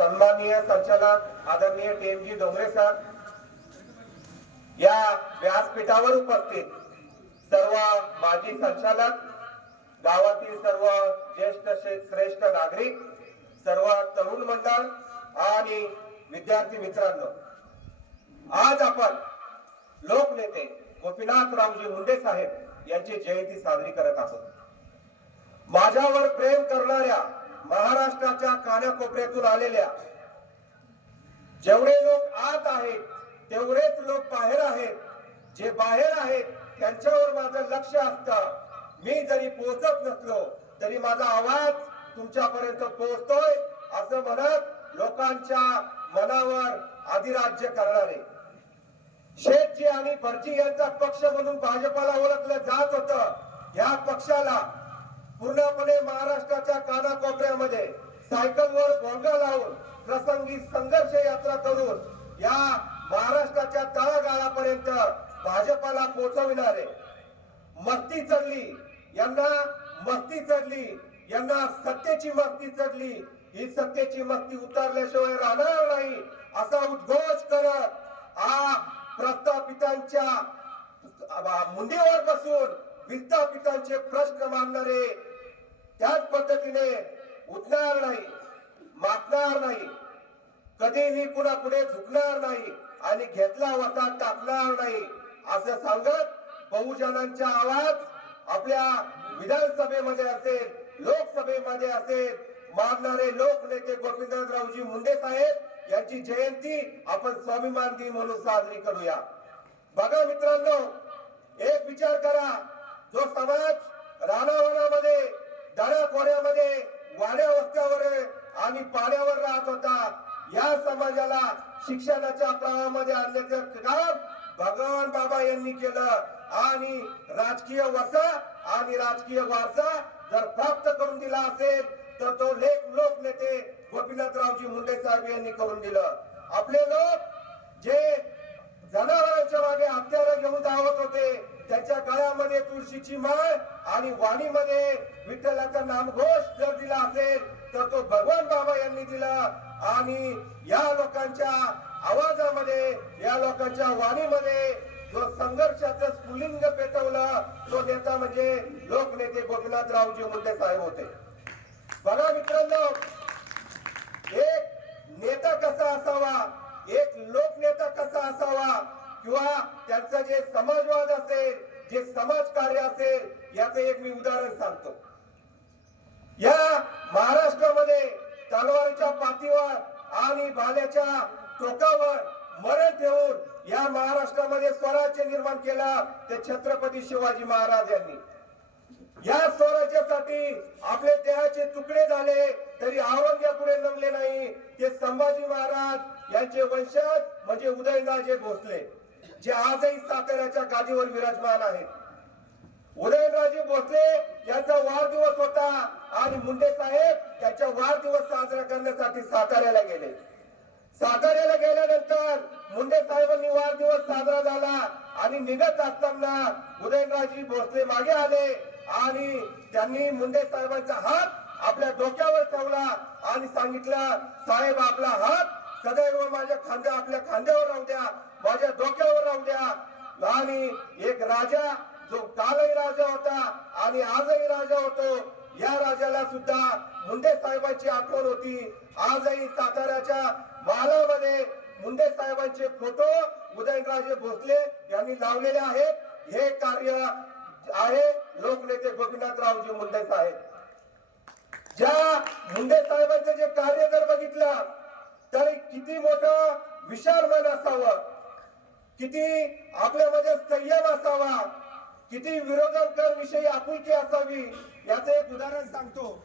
सन्माननीय संचालक आदरणीय टीएमजी डोंगरे सर या व्यासपीठावर उपस्थित सर्व माजी संचालक गावातील सर्व ज्येष्ठ श्रेष्ठ नागरिक सर्व तरुण मंडळ आणि विद्यार्थी मित्रांनो आज आपण लोकनेते गोपीनाथरावजी मुंडे साहेब यांची जयंती साजरी करत आहोत. माझ्यावर प्रेम करणाऱ्या महाराष्ट्राच्या कानाकोपऱ्यातून आलेल्या जेवढे लोक आत आहेत तेवढेच लोक बाहेर आहेत. जे बाहेर आहेत त्यांच्यावर माझं लक्ष असतं. मी जरी पोहोचत नसलो तरी माझा आवाज तुमच्यापर्यंत पोहोचतोय असं म्हणत लोकांच्या मनावर अधिराज्य करणारे. शेठजी आणि भटजी यांचा पक्ष म्हणून भाजपाला ओळखलं जात होत. या पक्षाला पूर्णपणे महाराष्ट्राच्या कानाकोपऱ्यामध्ये सायकलवर भोंगा लावून प्रसंगी संघर्ष यात्रा करून या महाराष्ट्राच्या तळागाळापर्यंत भाजपाला पोहोचविणारे मस्ती चढली यांना मस्ती चढली यांना सत्तेची मस्ती चढली ही सत्तेची मस्ती उतरल्याशिवाय राहणार नाही असा उद्घोष करत आ प्रस्थापितांच्या मुंडीवर बसून विद्यापीठांचे प्रश्न मांडणारे त्याच पद्धतीने उठणार नाही मागणार नाही कधीही कुणा पुढे झुकणार नाही आणि घेतला वसा टाकणार नाही असं सांगत बहुजनांचा आवाज आपल्या विधानसभेमध्ये असेल लोकसभेमध्ये असेल मागणारे लोकनेते गोपीनाथरावजी मुंडे साहेब यांची जयंती आपण स्वाभिमान दिन म्हणून साजरी करूया. बघा मित्रांनो एक विचार करा. जो समाज रानावनामध्ये दऱ्याखोऱ्यामध्ये वाड्या वस्त्यावर आणि पाण्यावर राहत होता या समाजाला शिक्षणाच्या प्रवाहामध्ये आणण्याचं काम भगवान बाबा यांनी केलं. आणि राजकीय वसा आणि राजकीय वारसा जर प्राप्त करून दिला असेल तर तो लेख लोक नेते गोपीनाथरावजी मुंडे साहेब यांनी करून दिलं. आपले लोक जे जनावरांच्या मागे हत्यारं घेऊन धावत होते तुळशीची माळ आणि वाणीमध्ये विठ्ठलाचा नामघोष जर दिला असेल तर तो भगवान बाबा यांनी दिला. आणि या लोकांच्या आवाजामध्ये या लोकांच्या वाणीमध्ये जो संघर्षाचं स्फुलिंग पेटवलं तो नेता म्हणजे लोकनेते गोपीनाथरावजी मुंडे साहेब होते. बघा मित्रांनो एक नेता कसा असावा एक लोकनेता कसा असावा किंवा त्यांचा जे समाजवाद असेल जे समाज कार्य असेल याच एक मी उदाहरण सांगतो. या महाराष्ट्रामध्ये तलवारीच्या पातीवर आणि भाल्याच्या टोकावर मरण ठेवून या महाराष्ट्रामध्ये स्वराज्य निर्माण केला ते छत्रपती शिवाजी महाराज यांनी. या स्वराज्यासाठी आपले देहाचे तुकडे झाले तरी औरंग्यापुढे नमले नाही. ते संभाजी महाराज यांचे वंशज म्हणजे उदयनराजे भोसले. जे आजही साताऱ्याच्या गादीवर विराजमान आहेत. उदयनराजे भोसले यांचा वाढदिवस होता आणि मुंडे साहेब त्यांचा वाढदिवस साजरा करण्यासाठी साताऱ्याला गेले. साताऱ्याला गेल्यानंतर मुंडे साहेबांनी वाढदिवस साजरा झाला आणि निघत असताना उदयनराजे भोसले मागे आले आणि त्यांनी मुंडे साहेबांचा हात आपल्या डोक्यावर ठेवला आणि सांगितलं साहेब आपला हात सदैव माझ्या खांद्या आपल्या खांद्यावर राहू द्या माझ्या डोक्यावर राहू द्या. आणि एक राजा जो कालही राजा होता आणि आजही राजा होतो या राजाला सुद्धा मुंडे साहेबांची आठवण होती. आजही साताऱ्याच्या मालामध्ये मुंडे साहेबांचे फोटो उदयनराजे भोसले यांनी लावलेले आहेत. हे कार्य आहे लोकनेते गोपीनाथरावजी मुंडे साहेब. ज्या मुंडे साहेबांचं जे कार्य जर बघितलं तर किती मोठं विशाल मन असावं? किती आपल्यामध्ये संयम असावा? किती विरोधकांविषयी विषयी आपुलकी असावी? याचं एक उदाहरण सांगतो.